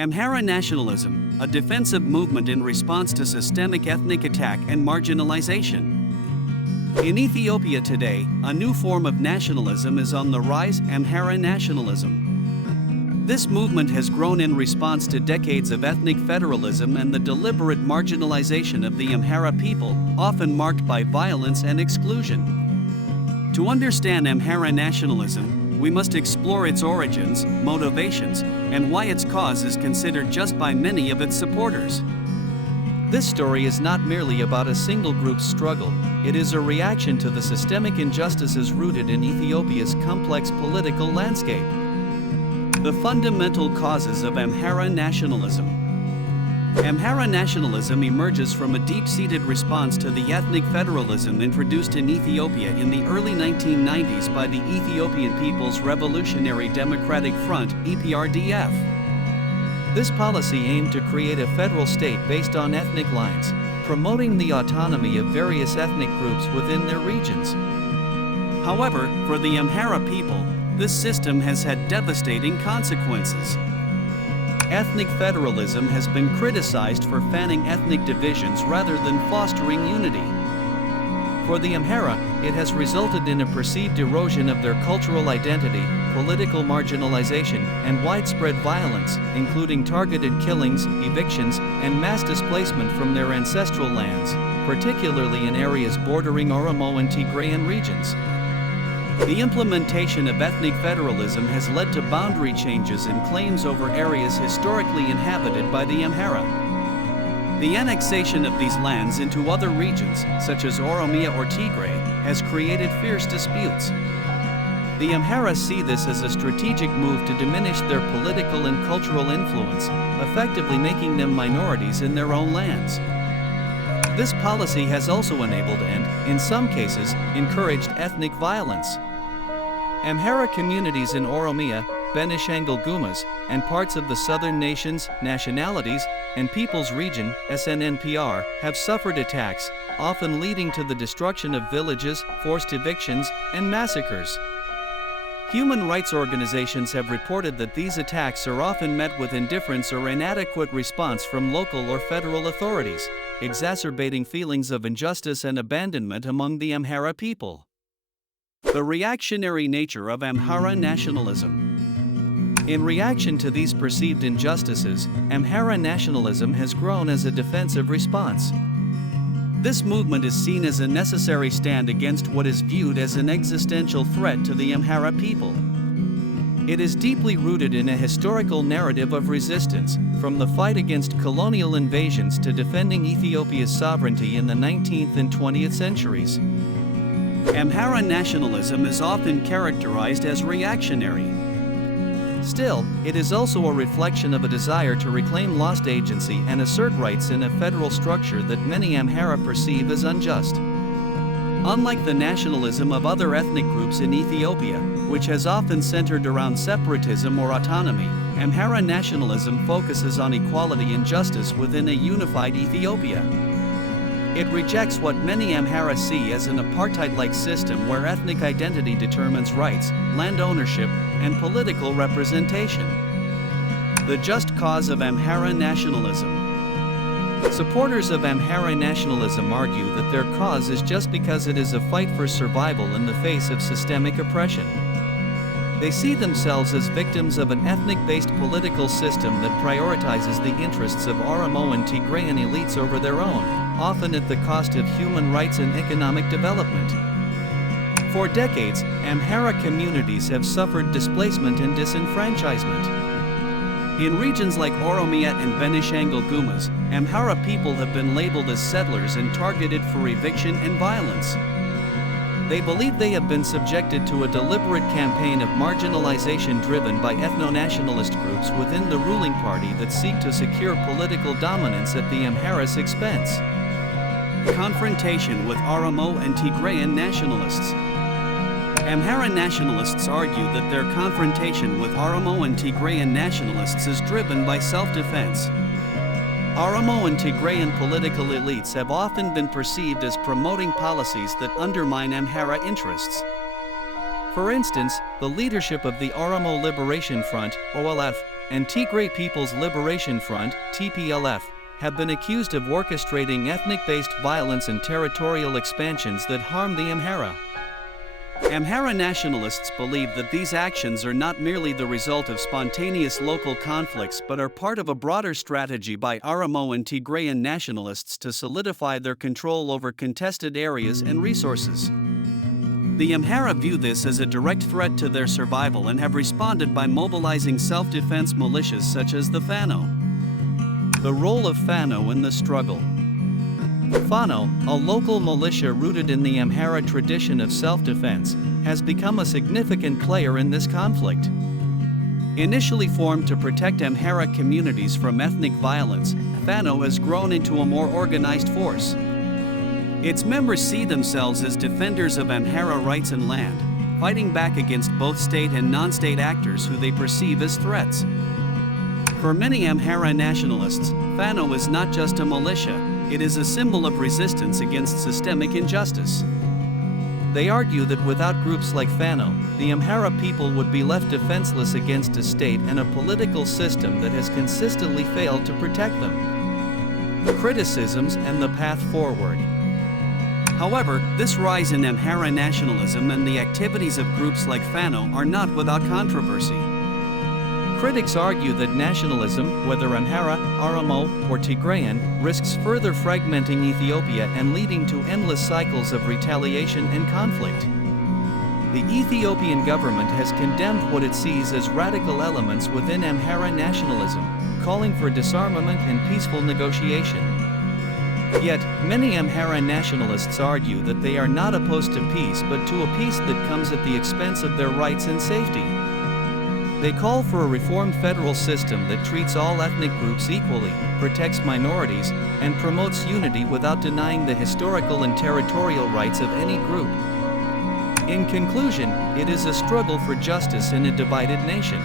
Amhara nationalism, a defensive movement in response to systemic ethnic attack and marginalization. In Ethiopia today, a new form of nationalism is on the rise, Amhara nationalism. This movement has grown in response to decades of ethnic federalism and the deliberate marginalization of the Amhara people, often marked by violence and exclusion. To understand Amhara nationalism, we must explore its origins, motivations, and why its cause is considered just by many of its supporters. This story is not merely about a single group's struggle, it is a reaction to the systemic injustices rooted in Ethiopia's complex political landscape. The fundamental causes of Amhara nationalism. Amhara nationalism emerges from a deep-seated response to the ethnic federalism introduced in Ethiopia in the early 1990s by the Ethiopian People's Revolutionary Democratic Front, EPRDF. This policy aimed to create a federal state based on ethnic lines, promoting the autonomy of various ethnic groups within their regions. However, for the Amhara people, this system has had devastating consequences. Ethnic federalism has been criticized for fanning ethnic divisions rather than fostering unity. For the Amhara, it has resulted in a perceived erosion of their cultural identity, political marginalization, and widespread violence, including targeted killings, evictions, and mass displacement from their ancestral lands, particularly in areas bordering Oromo and Tigrayan regions. The implementation of ethnic federalism has led to boundary changes and claims over areas historically inhabited by the Amhara. The annexation of these lands into other regions, such as Oromia or Tigray, has created fierce disputes. The Amhara see this as a strategic move to diminish their political and cultural influence, effectively making them minorities in their own lands. This policy has also enabled and, in some cases, encouraged ethnic violence. Amhara communities in Oromia, Benishangul-Gumuz, and parts of the southern nations, nationalities, and peoples region, SNNPR, have suffered attacks, often leading to the destruction of villages, forced evictions, and massacres. Human rights organizations have reported that these attacks are often met with indifference or inadequate response from local or federal authorities, exacerbating feelings of injustice and abandonment among the Amhara people. The reactionary nature of Amhara nationalism. In reaction to these perceived injustices, Amhara nationalism has grown as a defensive response. This movement is seen as a necessary stand against what is viewed as an existential threat to the Amhara people. It is deeply rooted in a historical narrative of resistance, from the fight against colonial invasions to defending Ethiopia's sovereignty in the 19th and 20th centuries. Amhara nationalism is often characterized as reactionary. Still, it is also a reflection of a desire to reclaim lost agency and assert rights in a federal structure that many Amhara perceive as unjust. Unlike the nationalism of other ethnic groups in Ethiopia, which has often centered around separatism or autonomy, Amhara nationalism focuses on equality and justice within a unified Ethiopia. It rejects what many Amhara see as an apartheid-like system where ethnic identity determines rights, land ownership, and political representation. The just cause of Amhara nationalism. Supporters of Amhara nationalism argue that their cause is just because it is a fight for survival in the face of systemic oppression. They see themselves as victims of an ethnic-based political system that prioritizes the interests of Oromo and Tigrayan elites over their own, often at the cost of human rights and economic development. For decades, Amhara communities have suffered displacement and disenfranchisement. In regions like Oromia and Benishangul-Gumuz, Amhara people have been labeled as settlers and targeted for eviction and violence. They believe they have been subjected to a deliberate campaign of marginalization driven by ethnonationalist groups within the ruling party that seek to secure political dominance at the Amhara's expense. Confrontation with Oromo and Tigrayan nationalists. Amhara nationalists argue that their confrontation with Oromo and Tigrayan nationalists is driven by self-defense. Oromo and Tigrayan political elites have often been perceived as promoting policies that undermine Amhara interests. For instance, the leadership of the Oromo Liberation Front, OLF, and Tigray People's Liberation Front, TPLF, have been accused of orchestrating ethnic-based violence and territorial expansions that harm the Amhara. Amhara nationalists believe that these actions are not merely the result of spontaneous local conflicts but are part of a broader strategy by Oromo and Tigrayan nationalists to solidify their control over contested areas and resources. The Amhara view this as a direct threat to their survival and have responded by mobilizing self-defense militias such as the Fano. The role of Fano in the struggle. Fano, a local militia rooted in the Amhara tradition of self-defense, has become a significant player in this conflict. Initially formed to protect Amhara communities from ethnic violence, Fano has grown into a more organized force. Its members see themselves as defenders of Amhara rights and land, fighting back against both state and non-state actors who they perceive as threats. For many Amhara nationalists, Fano is not just a militia, it is a symbol of resistance against systemic injustice. They argue that without groups like Fano, the Amhara people would be left defenseless against a state and a political system that has consistently failed to protect them. Criticisms and the path forward. However, this rise in Amhara nationalism and the activities of groups like Fano are not without controversy. Critics argue that nationalism, whether Amhara, Oromo, or Tigrayan, risks further fragmenting Ethiopia and leading to endless cycles of retaliation and conflict. The Ethiopian government has condemned what it sees as radical elements within Amhara nationalism, calling for disarmament and peaceful negotiation. Yet, many Amhara nationalists argue that they are not opposed to peace but to a peace that comes at the expense of their rights and safety. They call for a reformed federal system that treats all ethnic groups equally, protects minorities, and promotes unity without denying the historical and territorial rights of any group. In conclusion, it is a struggle for justice in a divided nation.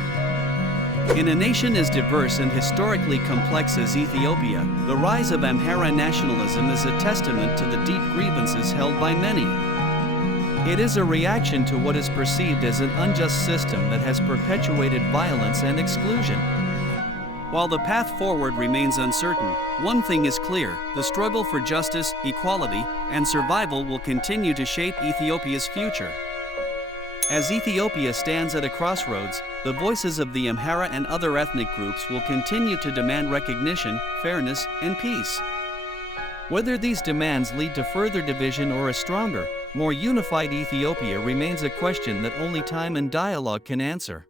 In a nation as diverse and historically complex as Ethiopia, the rise of Amhara nationalism is a testament to the deep grievances held by many. It is a reaction to what is perceived as an unjust system that has perpetuated violence and exclusion. While the path forward remains uncertain, one thing is clear: the struggle for justice, equality, and survival will continue to shape Ethiopia's future. As Ethiopia stands at a crossroads, the voices of the Amhara and other ethnic groups will continue to demand recognition, fairness, and peace. Whether these demands lead to further division or a stronger, more unified Ethiopia remains a question that only time and dialogue can answer.